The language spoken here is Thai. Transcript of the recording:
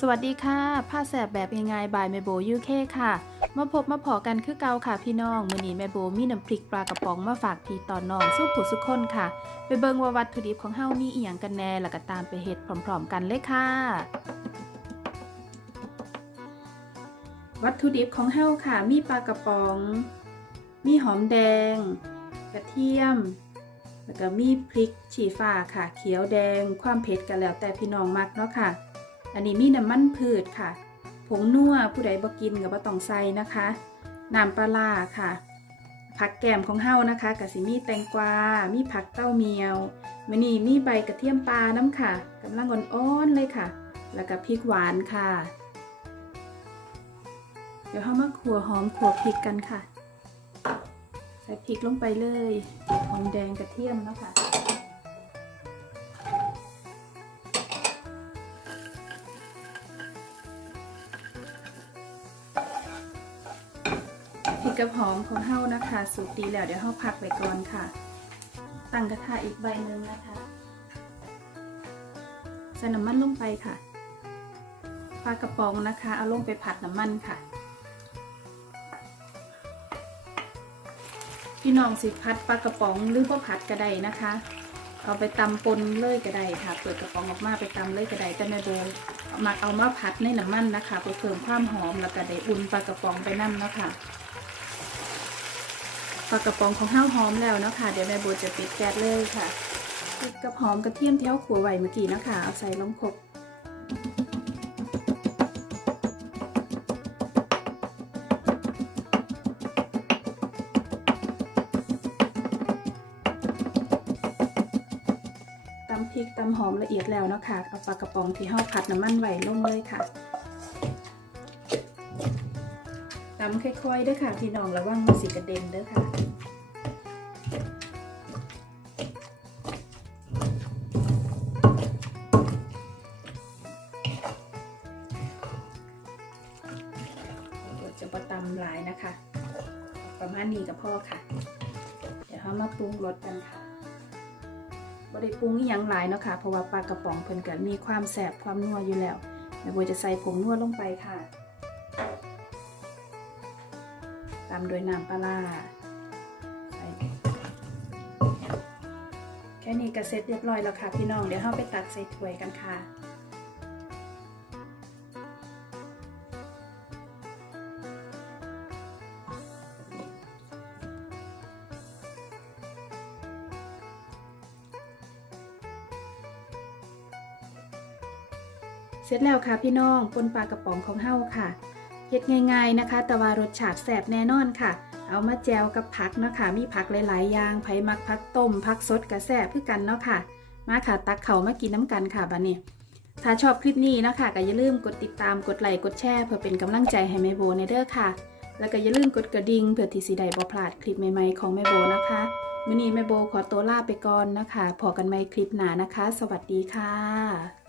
สวัสดีค่ะ ผ้าแสบแบบง่ายๆบายแมโบยูเคค่ะ มาพบมาพอกันคือเก่าค่ะพี่น้อง มือนี้แมโบมีน้ำพริกปลากระป๋องมาฝากพี่ตอนน้องสู้ผู้สุกคนค่ะ ไปเบิงว่าวัตถุดิบของเฮามีอีหยังกันแน่แล้วก็ตามไปเฮ็ดพร้อม ๆ กันเลยค่ะ วัตถุดิบของเฮาค่ะ มีปลากระป๋อง มีหอมแดง กระเทียม แล้วก็มีพริกฉีฟ้าค่ะ เขียวแดง ความเผ็ดกันแล้วแต่พี่น้องมักเนาะค่ะ อันนี้มีน้ำมันพืชค่ะ ผงนัวผู้ใดบ่กินกับบ่ต้องใส่นะคะ น้ำปลาร้าค่ะ ผักแกมของเฮานะคะกะสิมีแตงกวา มีผักเต้าเมียวมื้อนี้มีใบกระเทียมปลาน้ำค่ะกำลังอ่อนๆเลยค่ะ แล้วก็พริกหวานค่ะ เดี๋ยวเฮามาขัวหอมขัวพริกกันค่ะ ใส่พริกลงไปเลย หอมแดงกระเทียมเนาะค่ะ กกับหอมของเฮานะคะ สุกดีแล้วเดี๋ยวเฮาพักไว้ก่อนค่ะ ตั้งกระทะอีกใบหนึ่งนะคะใส่น้ำมันลงไปค่ะปลากระป๋องนะคะ เอาลงไปผัดน้ำมันค่ะ พี่น้องสิพัดปลากระป๋องหรือว่าผัดกระไดนะคะ เอาไปตำปนเลยกระไดค่ะ เปิดกระป๋องออกมาไปตำเลยกระไดแต่แม่โบเอามาเอามาผัดในน้ำมันนะคะไปเพิ่มความหอมแล้วก็ได้อุ่นปลากระป๋องไปนั่นนะค่ะ ปลากระป๋องของข้าวหอมแล้วนะคะเดี๋ยวแม่โบจะปิดแก๊สเลยค่ะพริกกับหอมกระเทียมเที่เราขัวไว้เมื่อกี้นะคะเอาใส่ลงครกตำพริกตำหอมละเอียดแล้วนะคะเอาปลากระป๋องที่เฮาวผัดน้ำมันไว้ลงเลยค่ะ ตำค่อยๆเด้วยค่ะพี่น้องระวังมันสิกระเด็นเด้อค่ะจะประตำหลายนะคะ ประมาณนี้กับพ่อค่ะ เดี๋ยวเรามาปรุงรสกันค่ะบริปรุงอหยังหลายเนาะค่ะ เพราะว่าปลากระป๋องเพิ่นก็มีความแสบความนัวอยู่แล้วแม่บัวจะใส่ผงนัวลงไปค่ะามด้วยน้ำปลาใส่แค่นี้ก็เสร็จเรียบร้อยแล้วค่ะพี่น้อง เดี๋ยวเราไปตักใส่ถ้วยกันค่ะเสร็จแล้วค่ะพี่น้องปนปลากระป๋องของเฮาค่ะ เฮ็ดง่ายๆนะคะ แต่ว่ารสชาติแซ่บแน่นอนค่ะ เอามาแจวกับผักเนาะค่ะ มีผักหลายๆอย่างไผ่มักผักต้มผักสดกระแซ่บคือกันเนาะค่ะ มาค่ะ ตักเขามากินน้ำกันค่ะบัดนี้ ถ้าชอบคลิปนี้นะคะก็อย่าลืมกดติดตามกดไลค์กดแชร์เพื่อเป็นกำลังใจให้แม่โบในเด้อค่ะ แล้วก็อย่าลืมกดกระดิ่งเพื่อที่สิได้บ่พลาดคลิปใหม่ๆของแม่โบนะคะมื้อนี้แม่โบขอตัวลาไปก่อนนะคะพอกันใหม่คลิปหน้านะคะ สวัสดีค่ะ